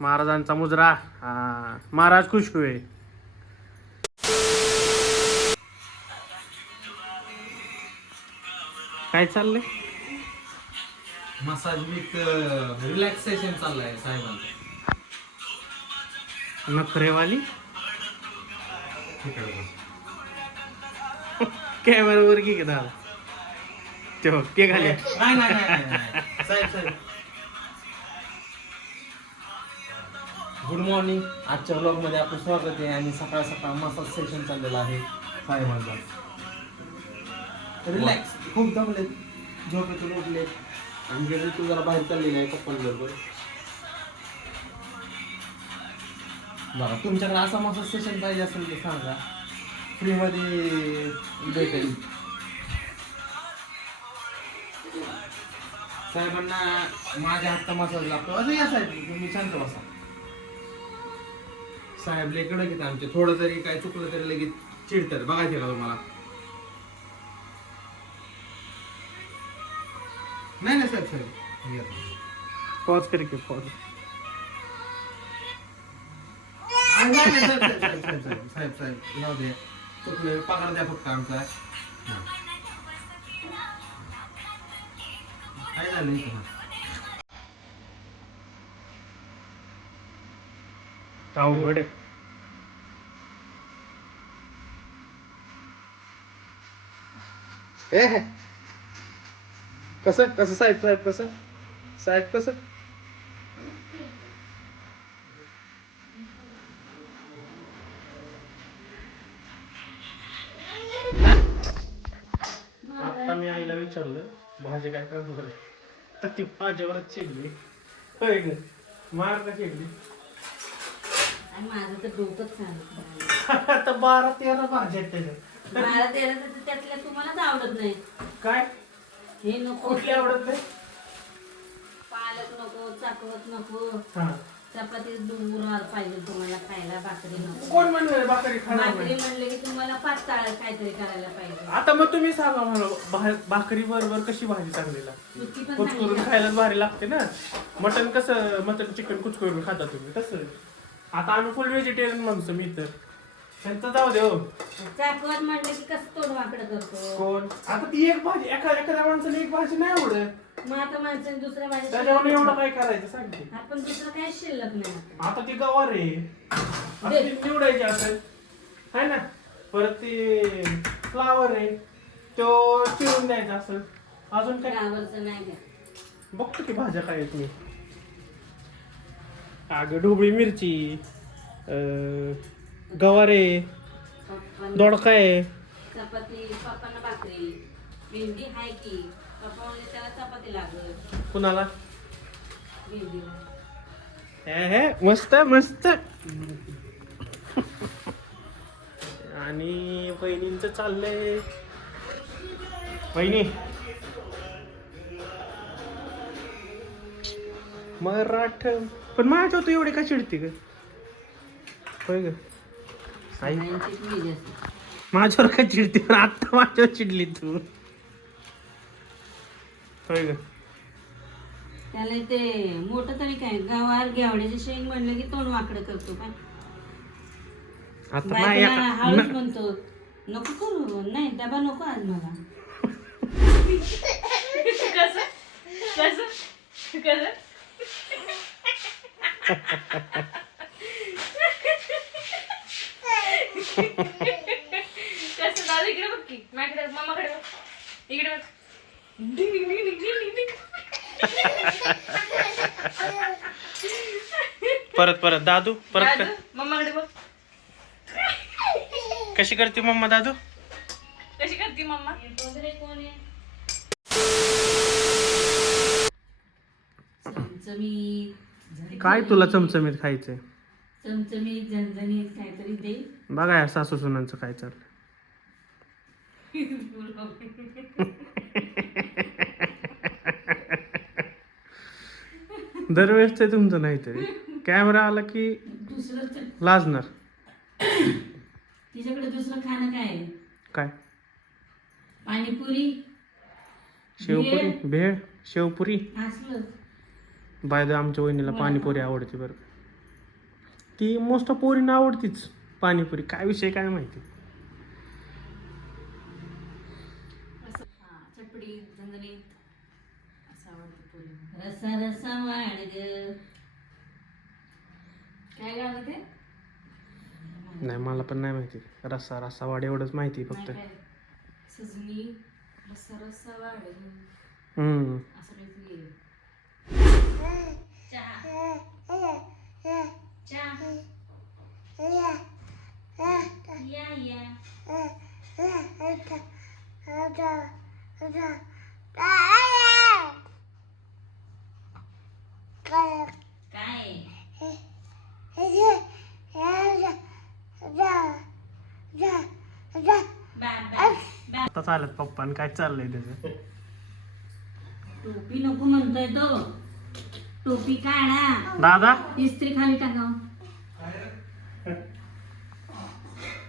महाराजांचा मुजरा. महाराज खुश हुए. काय चाललंय? मसाज विथ रिलॅक्सेशन चाललंय साहेबांचं. नखरेवाली कॅमेरावर की का दादा ते के घाले. नाही नाही नाही नाही साहेब साहेब गुड मॉर्निंग. आजच्या व्लॉगमध्ये आपलं स्वागत आहे. आणि सकाळ सकाळ मसाज सेशन चाललेलं आहे साहेबांचा. रिलॅक्स खूप दमलेत, झोपेतून उठलेत आणि गेले तू जरा बाहेर चाललेला आहे पप्पांबरोबर. बघा तुमच्याकडे असा मसाज सेशन पाहिजे असेल तर सांगा, फ्रीमध्ये भेटेल. साहेबांना माझ्या हातचा मसाज लागतो. असं या साहेब तुम्ही शांत बसा. साहेब लय कडक आहेत आमचे. थोडं जरी काय चुकलं तरी लगेच चिडतात. बघायचं का तुम्हाला? नाही नाही साहेब साहेब पॉज कर की पॉज. नाही नाही साहेब साहेब साहेब साहेब साहेब साहेब साहेब जाऊ दे. चुकलं पगार द्या फक्त आमचा. काय झालं इथं? अवघड आहे. कसं कसं साहेब साहेब कसं साहेब कसं? आता मी आईला विचारलं भाजी काय करणार आहे, तर ती माझ्यावरच चिडली. होय ग, मार का चिडली? माझं तर डोकंच चालत आता 12-13 भाज्या आहेत त्याच्यात. मला त्यातल्या तुम्हालाच आवडत नाही. काय हे नको, कुठली आवडत नाही? पालक नको, चाकवत नको, हा. चपाती डुंगरावर पाहिजे तुम्हाला खायला, भाकरी नको. कोण म्हणलं भाकरी खाणार भाकरी नाही? म्हणले की तुम्हाला पातळ काहीतरी करायला पाहिजे. आता मग तुम्ही सांगा मला, भाकरी बरोबर कशी भाजी चांगली लागते? सुकी पण कुचकरून चांगली खायला भारी लागते ना. मटन कसं, मटन चिकन कुचकरून खाता तुम्ही तसं. आता आम्ही फुल व्हेजिटेरियन माणसं, मी तर त्यांचं जाऊ दे हो. चाकवत म्हणले की कसं तोड वाकडं करतो. कोण आता ती एक भाजी, एखाद्या माणसाने एक भाजी नाही आवडत, मग आता माणसाने दुसऱ्या त्याच्यावर एवढं भाजी काय करायचं सांगते. आपण दुसरं काही शिल्लक नाही. आता ती गवार आहे, आता ती निवडायची असेल है ना. परत ती फ्लावर आहे, तो चिरून द्यायचा असेल. अजून काय गावरचं नाही घ्या. बघतो की भाज्या काय आहेत मी. अगं ढोबळी मिरची, गवारे, पप्पांना दोडका आहे. चपाती, पप्पांना भाकरी, भेंडी हाय की पप्पा म्हणले त्याला चपाती लागल. कुणाला? भेंडीला हे मस्त मस्त. आणि बहिणींचं चाललंय. बहिणी मराठ पण माझ्या होतं एवढी का चिडते ग? होय ग आई, सगळ्यांचीच मेज असते. माझ्यावर का चिडते पण आता माझ्यावर चिडली तू. होय ग. त्याला ते मोठं तरी काय गवार घेवड्याचे शेंग म्हणलं की तोंड वाकडं करतो काय. आता बायकोला हळूच नाही म्हणतो नको करू, नाही डबा नको आज मला. कसं दादा इकडे बघ की, माझ्याकडे मामाकडे बघ, इकडे बघ. डिंग डिंग डिंग डिंग डिंग डिंग. परत दादू परत दादू, मम्माकडे बघ. कशी करते मम्मा दादू? कशी करते मम्मा? वगैरे कोण आहे? चमचमीत काय तुला चमचमीत खायचंय? चमचमीत झणझणीत काहीतरी दे. बघा या सासू सुनांचं काय चाललंय. दरवेळेस ते तुमचं नाहीतरी कॅमेरा आला की दुसरं लाजणार. तिच्याकडे दुसरं खाणं काय आहे? काय? पाणीपुरी, शेवपुरी, भेळ, शेवपुरी. असलं बाय द आमच्या वहिनीला पाणीपुरी आवडते बरं. ती मोस्ट पोरींना आवडतीच पाणीपुरी. काय विषय काय माहिती. असं चटपटी झणझणीत असं आवडतं पोरी. रसा रसा वाढ ग. काय गाणं ते? नाही मला पण नाही माहिती. रस्सा रस्सा वाड एवढंच माहिती फक्त. नाही काय? सजनी रसा रसा वाढ ग. असं काहीतरी आहे. चहा चहा या या काय बाबा आता चालत पप्पा आणि काय चाललंय त्याचं. टोपी नको म्हणतोय तो. टोपी काढा. दादा इस्त्री खाली टाकाव.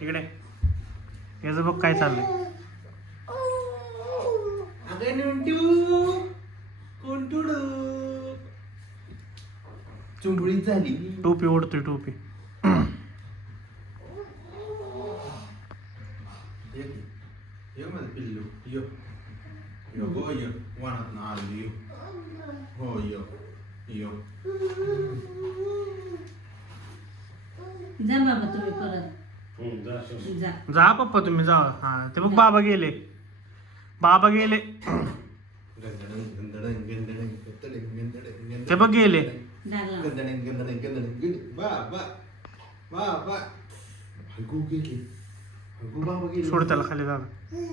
इकडे याचं बघ काय चाललंय. चुंबळी झाली. टोपी ओढतोय टोपी. यो माझं पिल्लू यो यो गो यो वनात ना आलो यो हो यो यो जा बाबा तुम्ही परत जा. जा पप्पा तुम्ही जा. हा ते बघ बाबा गेले. बाबा गेले ते बघ गेले. सोड त्याला खाली दादा.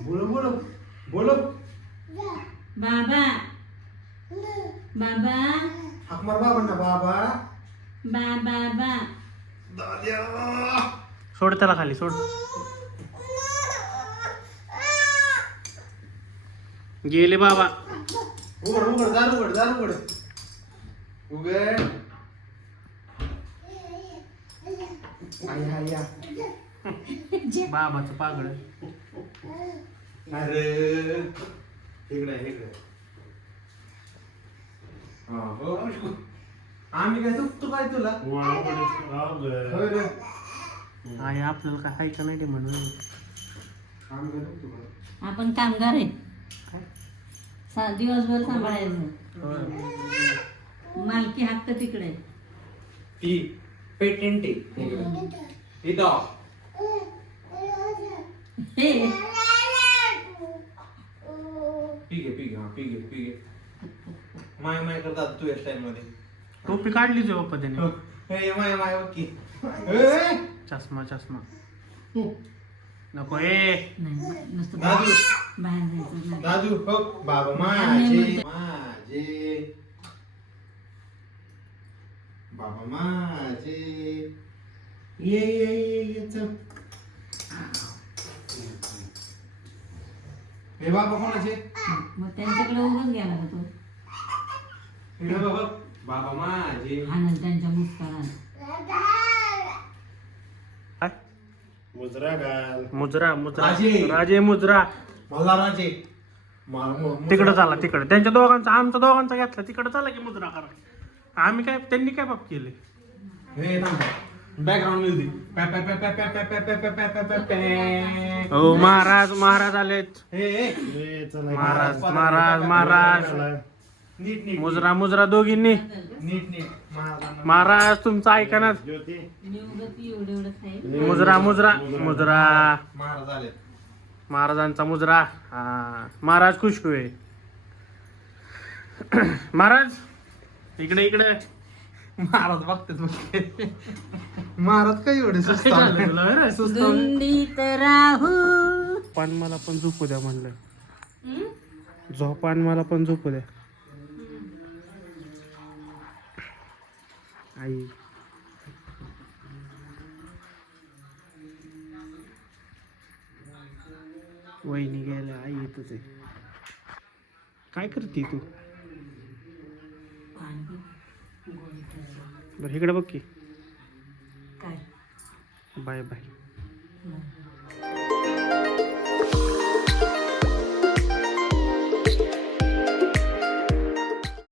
बोलो बोलो बोलो बाबा बाबा हाक मार बाबा ना बाबा बाबा दाद्या सोड त्याला खाली सोड. गेले बाबा. उघड उघड दार उघड दार उघड उघड आया आया बाबाचं पागड. अरे इकडे इकडे हा हो आम्ही काय चुकतो काय तुला होय रे आहे आपल्याला काय हाय का नाही ते म्हणून. आम्ही काय चुकतो का आपण कामगार आहे. दिवसभर सांभाळायचं. मालकी हक्क तिकडे आहे. ती पेटेंट आहे इथं हे पीक आहे माय माय करतात तू या स्टाईल मध्ये टोपी काढलीच आहे पप्पा त्याने. हे माय माय ओके चष्मा चष्मा नको. ए नाही नुसतं दादू बाहेर जायचं नाही. दादू हो बाबा माझे बाबा माझे ये चल हे बाबा कोणाचे मग त्यांच्याकडे उगाच गेला का तो. हे बाबा बाबा माझे हा ना त्यांच्या मुस्कारात. काय मुजरा घाल मुजरा मुजरा राजे. राजे मुजरा. मला राजे तिकडं चाला तिकडे. त्यांच्या दोघांचा आमचा दोघांचा घेतला तिकडं चाला की मुजरा करा. आम्ही काय त्यांनी काय पाप केले. हे बॅकग्राऊंड म्युझिक हो महाराज महाराज आलेत. महाराज महाराज महाराज नीट नीट मुजरा मुजरा दोघींनी. नीट नीट महाराज तुमचं ऐकणार. निवडती एवढं आहे. मुजरा मुजरा मुजरा महाराज आले महाराजांचा मुजरा. हा महाराज खुश हुए. महाराज इकडे इकडे. महाराज बघतेच महाराज काही एवढे धुंदीत राहू. पान मला पण झोपू द्या म्हणलं. झोपान मला पण झोपू द्या. आई वहिनी गेल्या. आई येतच आहे. काय करते तू. बरं इकडे बघ की. काय बाय बाय. नाही.